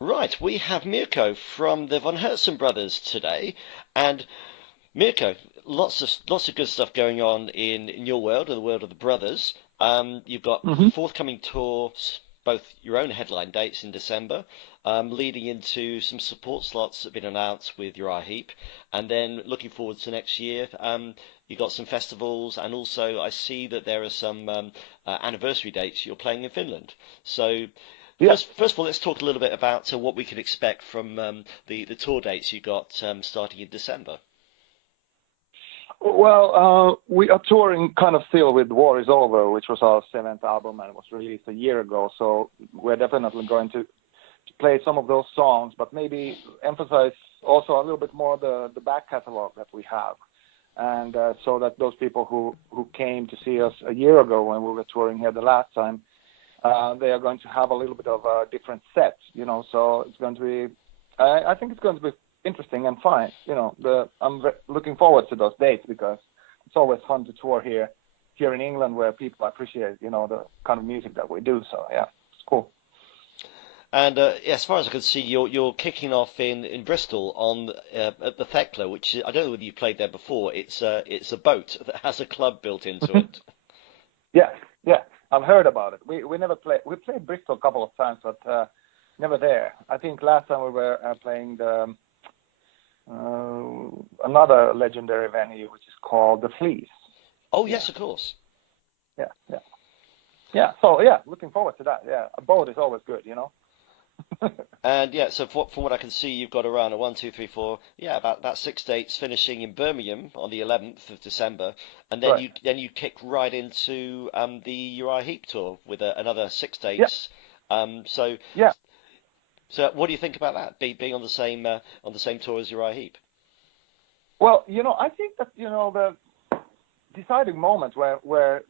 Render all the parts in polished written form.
Right, we have Mirko from the von Hertzen Brothers today, and Mirko, lots of good stuff going on in your world, in the world of the brothers. You've got Hmm. forthcoming tours, both your own headline dates in December, leading into some support slots that have been announced with Uriah Heep, and then looking forward to next year. You've got some festivals, and also I see that there are some anniversary dates you're playing in Finland. So Yeah. first of all, let's talk a little bit about what we can expect from the tour dates you got starting in December. Well, we are touring kind of still with War Is Over, which was our seventh album and was released a year ago. So we're definitely going to play some of those songs, but maybe emphasize also a little bit more the back catalog that we have. And so that those people who came to see us a year ago when we were touring here the last time, they are going to have a little bit of a different set, So it's going to be, I think it's going to be interesting and fine. Looking forward to those dates because it's always fun to tour here in England where people appreciate, the kind of music that we do. So yeah, it's cool. And yeah, as far as I can see, you're kicking off in Bristol on at the Thekla, which I don't know whether you played there before. It's a boat that has a club built into it. Yeah, yeah, I've heard about it. We never played. We played Bristol a couple of times, but never there. I think last time we were playing another legendary venue, which is called the Fleece. Oh Yeah, yes, of course. yeah, yeah, yeah. So yeah, looking forward to that. Yeah, a boat is always good. And yeah, so from what I can see, you've got around a one, two, three, four, yeah, about 6 dates finishing in Birmingham on the 11th of December, and then Right. you kick right into the Uriah Heep tour with another six Yeah, dates. Um, so yeah. so what do you think about that? Being on the same tour as Uriah Heep? Well, I think that the deciding moment where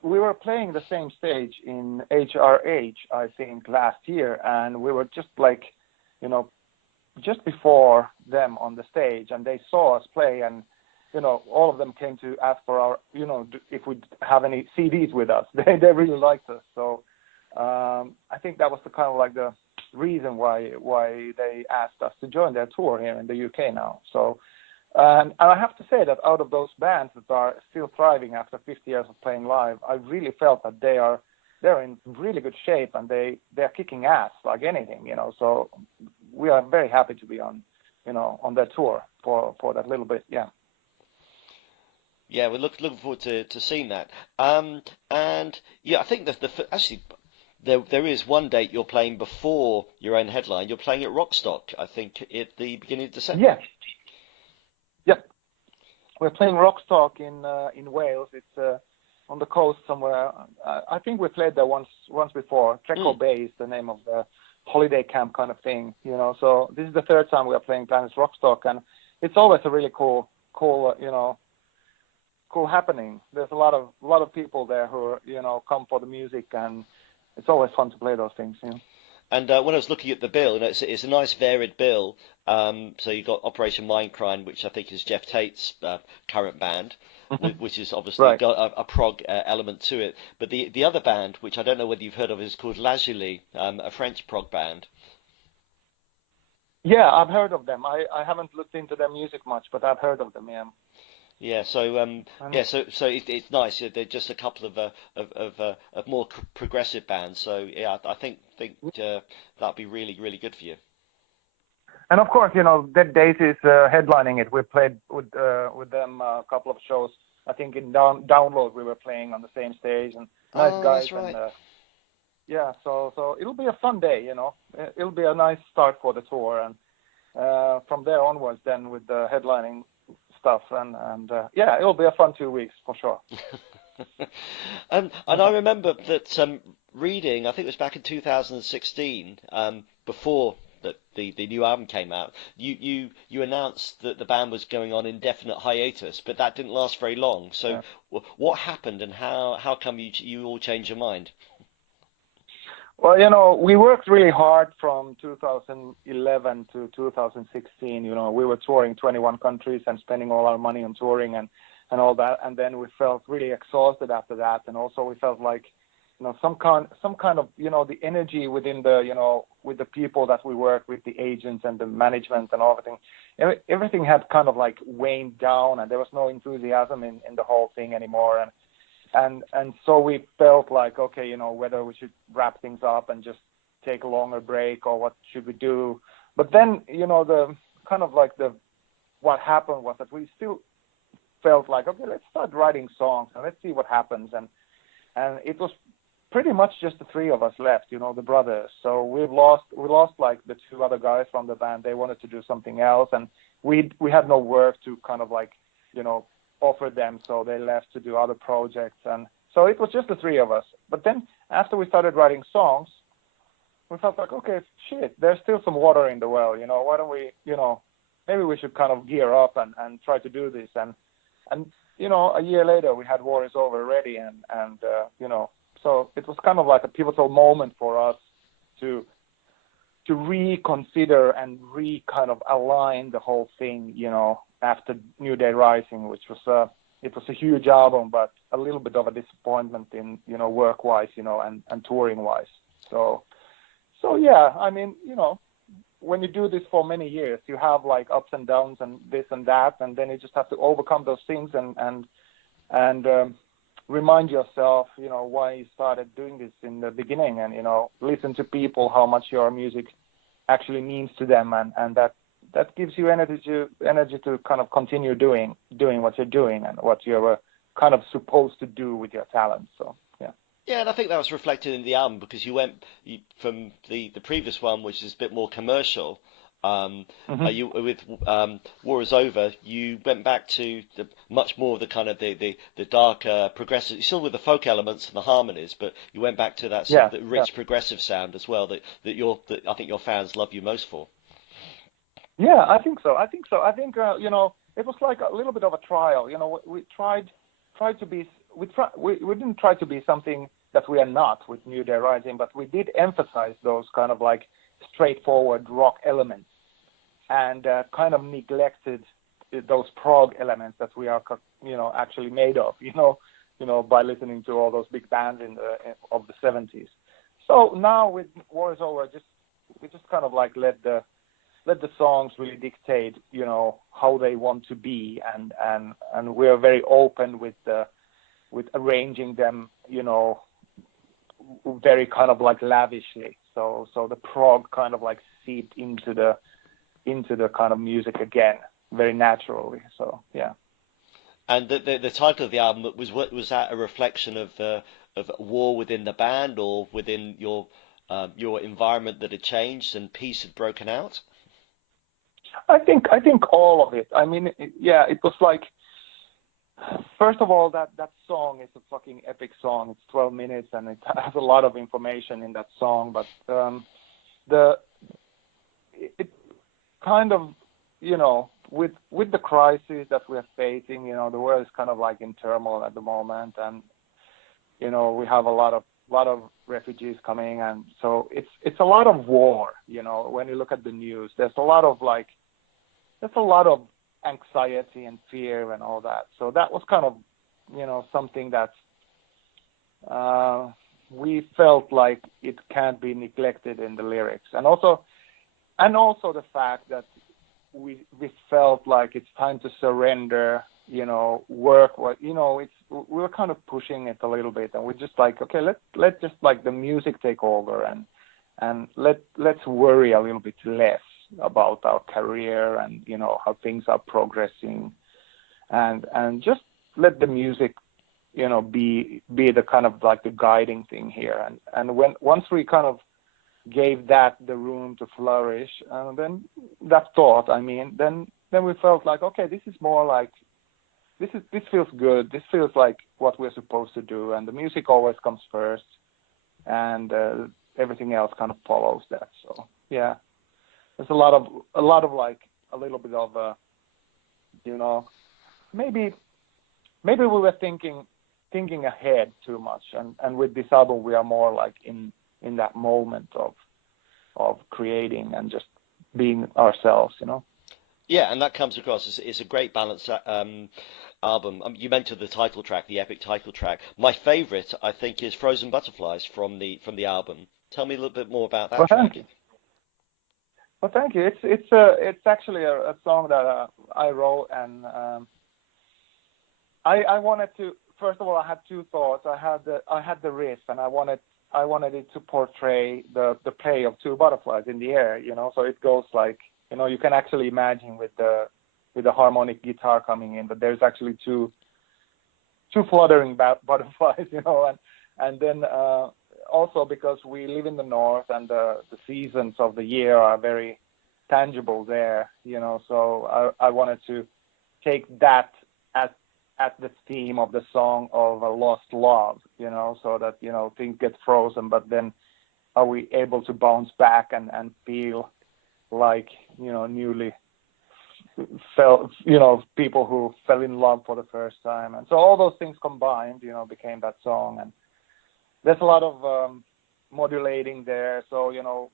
we were playing the same stage in HRH, I think, last year, and we were just like, you know, just before them on the stage, and they saw us play, and all of them came to ask for our, if we have any CDs with us. They really liked us, so I think that was the kind of like the reason why they asked us to join their tour here in the UK now. So. And I have to say that out of those bands that are still thriving after 50 years of playing live, I really felt that they're in really good shape and they're kicking ass like anything. So we are very happy to be on their tour for that little bit. Yeah. Yeah, we're looking forward to seeing that. And yeah, I think actually there is one date you're playing before your own headline. You're playing at Rockstock, I think, at the beginning of December. Yeah. Yeah. We're playing Rockstock in Wales. It's on the coast somewhere. I think we played there once before. Mm. Treco Bay is the name of the holiday camp kind of thing. So this is the third time we are playing Planet Rockstock, and it's always a really cool happening. There's a lot of people there who come for the music, and it's always fun to play those things. And when I was looking at the bill, it's a nice varied bill. So you've got Operation Mindcrime, which I think is Jeff Tate's current band, Mhm. which is obviously Right. got a prog element to it. But the other band, which I don't know whether you've heard of, is called Lazuli, a French prog band. Yeah, I've heard of them. I haven't looked into their music much, but I've heard of them. Yeah. Yeah, so And yeah, so it's nice. Yeah, they're just a couple of more progressive bands. So yeah, I think that'd be really good for you. And of course, that Daisies headlining it. We played with them a couple of shows. I think in Download we were playing on the same stage, and nice Oh, guys. that's And right. yeah, so it'll be a fun day. It'll be a nice start for the tour, and from there onwards, then with the headlining stuff, and yeah, it'll be a fun 2 weeks for sure. And I remember that reading, I think it was back in 2016, before the new album came out, you announced that the band was going on indefinite hiatus, but that didn't last very long. So Yeah. what happened and how come you all changed your mind? Well, we worked really hard from 2011 to 2016. We were touring 21 countries and spending all our money on touring and all that. And then we felt really exhausted after that. And also we felt like, some kind of, the energy within the, with the people that we work with, the agents and the management and everything. Everything had kind of like waned down, and there was no enthusiasm in the whole thing anymore. And so we felt like, okay, whether we should wrap things up and just take a longer break, or what should we do? But then, the kind of like what happened was that we still felt like, okay, let's start writing songs and let's see what happens. And it was pretty much just the three of us left, the brothers. So we lost like the two other guys from the band. They wanted to do something else, and we had no work to kind of like, offer them. So they left to do other projects. And so it was just the three of us. But then after we started writing songs, we felt like, okay, shit, there's still some water in the well, why don't we, maybe we should kind of gear up and try to do this. And a year later we had War Is Over ready, and so it was kind of like a pivotal moment for us to reconsider and kind of align the whole thing, after New Day Rising, which was it was a huge album, but a little bit of a disappointment in, work-wise, and touring-wise. So yeah, I mean, when you do this for many years, you have like ups and downs and this and that, and then you just have to overcome those things and remind yourself, why you started doing this in the beginning, and listen to people, how much your music actually means to them, and that gives you energy to kind of continue doing what you're doing and what you're kind of supposed to do with your talent. So yeah. Yeah, and I think that was reflected in the album, because you went from the previous one, which is a bit more commercial. You with War Is Over, you went back to much more of the kind of the darker progressive, still with the folk elements and the harmonies, but you went back to that sort of the rich progressive sound as well that I think your fans love you most for. Yeah, I think so. I think it was like a little bit of a trial. We tried to be. We didn't try to be something that we are not with New Day Rising, but we did emphasize those kind of like straightforward rock elements, and kind of neglected those prog elements that we are, actually made of, by listening to all those big bands of the 70s. So now with War Is Over, we just kind of like let the songs really dictate, how they want to be, and we're very open with arranging them, very kind of like lavishly. So the prog kind of like seeped into the kind of music again, very naturally. So yeah. And the title of the album was that a reflection of war within the band, or within your environment that had changed and peace had broken out? I think all of it. I mean, it was like, first of all, that song is a fucking epic song. It's 12 minutes and it has a lot of information in that song. But it kind of, with the crisis that we're facing, the world is kind of like in turmoil at the moment, and we have a lot of refugees coming, and so it's a lot of war. When you look at the news, there's a lot of anxiety and fear and all that. So that was kind of, something that we felt like it can't be neglected in the lyrics. And also the fact that we felt like it's time to surrender, work what, we were kind of pushing it a little bit, and we're just like, okay, let just like the music take over, and let's worry a little bit less about our career and how things are progressing, and just let the music be the kind of like the guiding thing here, and once we kind of gave that the room to flourish, then that thought, then we felt like, okay, this is more like this feels good, this feels like what we're supposed to do, and the music always comes first, and everything else kind of follows that. So yeah. There's a lot of like a little bit of maybe we were thinking ahead too much, and with this album we are more like in that moment of creating and just being ourselves. Yeah, and that comes across. It's a great balanced album. You mentioned the title track, the epic title track. My favorite, I think, is "Frozen Butterflies" from the album. Tell me a little bit more about that Well, thank track. you. Well, thank you. It's actually a song that I wrote, and I wanted to. First of all, I had two thoughts. I had the riff, and I wanted it to portray the play of two butterflies in the air. So it goes like, you can actually imagine with the harmonic guitar coming in, but there's actually two fluttering butterflies, and then also because we live in the north and the seasons of the year are very tangible there, so I wanted to take that as the theme of the song of a lost love, so that, things get frozen, but then are we able to bounce back and feel like, newly fell, people who fell in love for the first time. And so all those things combined, became that song. And there's a lot of modulating there. So,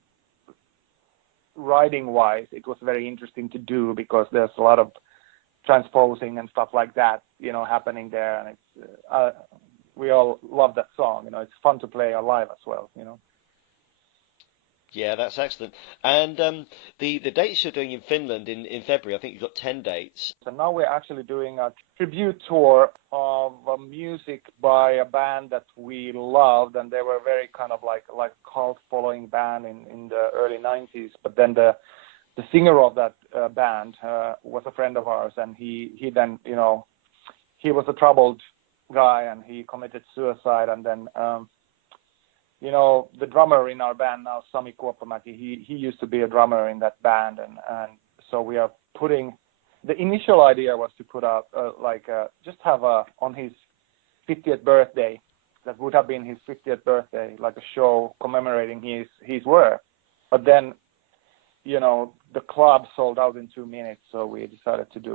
writing wise, it was very interesting to do because there's a lot of transposing and stuff like that, happening there. And it's, we all love that song. It's fun to play live as well, Yeah, that's excellent. And the dates you're doing in Finland in February, I think you've got 10 dates. So now we're actually doing a tribute tour of music by a band that we loved, and they were very kind of like cult following band in the early 90s. But then the singer of that band was a friend of ours, and he then, he was a troubled guy, and he committed suicide, and then the drummer in our band now, Sami, he used to be a drummer in that band, and so we are putting. The initial idea was to put up just have on his 50th birthday, that would have been his 50th birthday, like a show commemorating his work. But then, the club sold out in 2 minutes, so we decided to do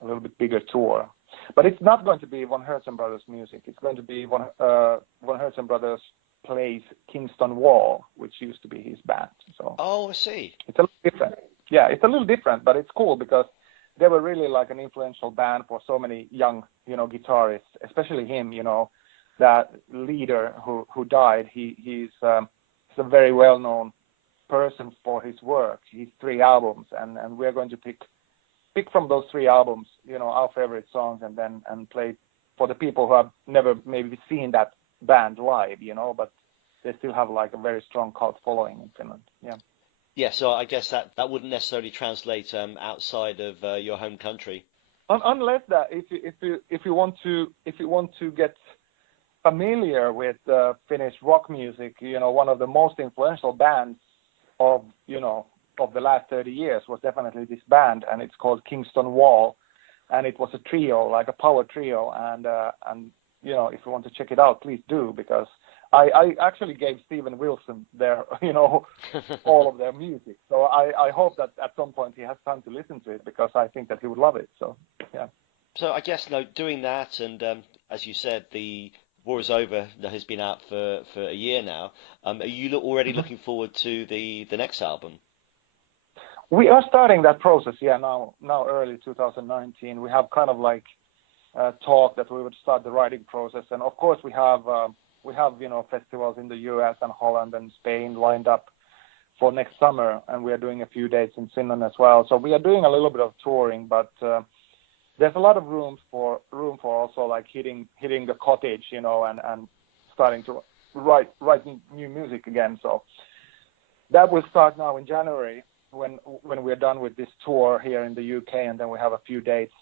a little bit bigger tour. But it's not going to be von Hertzen Brothers music. It's going to be von Hertzen Brothers plays Kingston Wall, which used to be his band. So Oh, I see. it's a little different. Yeah, it's a little different, but it's cool because they were really like an influential band for so many young, guitarists, especially him, that leader who died. He's a very well-known person for his work, his 3 albums, and we're going to pick from those 3 albums, our favorite songs, and play for the people who have never maybe seen that band live, but they still have like a very strong cult following in Finland. Yeah. Yeah, so I guess that wouldn't necessarily translate outside of your home country. Unless that if you want to get familiar with Finnish rock music, one of the most influential bands of the last 30 years was definitely this band, and it's called Kingston Wall, and it was a trio, like a power trio, and if you want to check it out, please do, because I actually gave Steven Wilson their, all of their music. So I hope that at some point he has time to listen to it, because I think that he would love it. So, yeah. So I guess, doing that, and as you said, the War is Over has been out for a year now. Are you already looking forward to the next album? We are starting that process, now early 2019. We have kind of like talk that we would start the writing process, and of course we have festivals in the US and Holland and Spain lined up for next summer, and we are doing a few dates in Finland as well. So we are doing a little bit of touring, but there's a lot of room for also like hitting the cottage, and starting to write new music again. So that will start now in January when we're done with this tour here in the UK, and then we have a few dates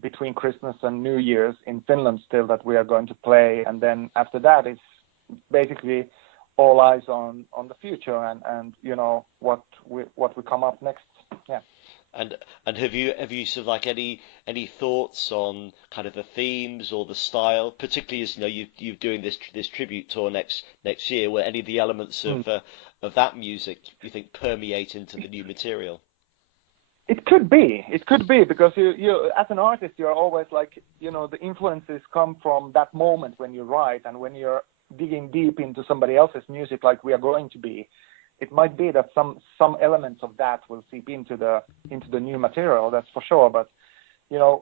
between Christmas and New Year's in Finland still that we are going to play, and then after that it's basically all eyes on the future and what we come up next. Yeah. And have you sort of like any thoughts on kind of the themes or the style, particularly as you're doing this tribute tour next year, where any of the elements of that music you think permeate into the new material? It could be because you as an artist, you're always like, the influences come from that moment when you write, and when you're digging deep into somebody else's music, like we are going to be, it might be that some elements of that will seep into the new material. That's for sure. But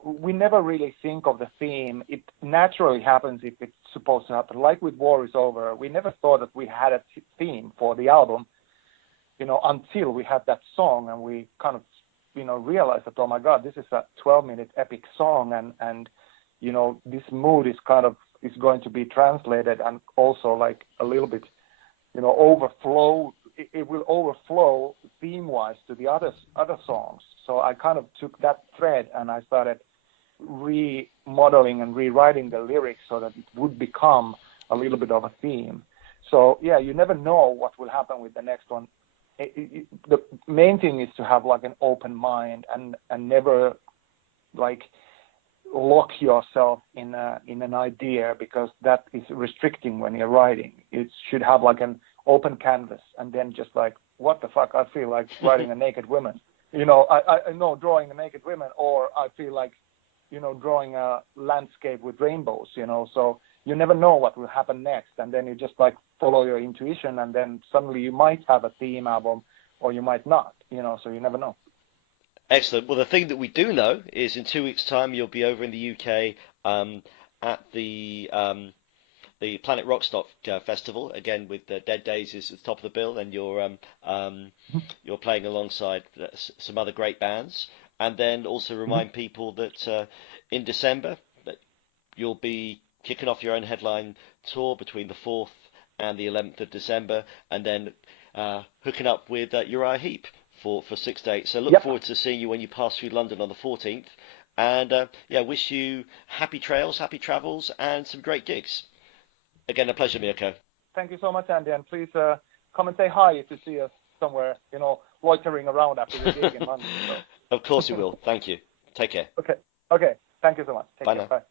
we never really think of the theme. It naturally happens if it's supposed to happen. Like with War Is Over, we never thought that we had a theme for the album, until we had that song, and we kind of, realized that, oh my God, this is a 12-minute epic song, and this mood is going to be translated and also like a little bit, overflow. It will overflow theme-wise to the other songs. So I kind of took that thread and I started remodeling and rewriting the lyrics so that it would become a little bit of a theme. So yeah, you never know what will happen with the next one. The main thing is to have like an open mind and never like lock yourself in an idea, because that is restricting when you're writing. It should have like an open canvas, and then just like, what the fuck, I feel like writing a naked woman. I know drawing a naked woman, or I feel like, drawing a landscape with rainbows, so you never know what will happen next. And then you just like follow your intuition, and then suddenly you might have a theme album or you might not, so you never know. Excellent. Well, the thing that we do know is in 2 weeks' time you'll be over in the UK at the Planet Rockstock festival again with the Dead Daisies at the top of the bill, and you're playing alongside some other great bands. And then also remind people that in December that you'll be kicking off your own headline tour between the 4th and the 11th of December, and then hooking up with Uriah Heep for 6 dates. So look forward to seeing you when you pass through London on the 14th. And wish you happy trails, happy travels, and some great gigs. Again, a pleasure, Mirko. Thank you so much, Andy, and please come and say hi if you see us somewhere, loitering around after the gig in London. So. Of course you will. Thank you. Take care. Okay. Thank you so much. Take Bye care. now. Bye.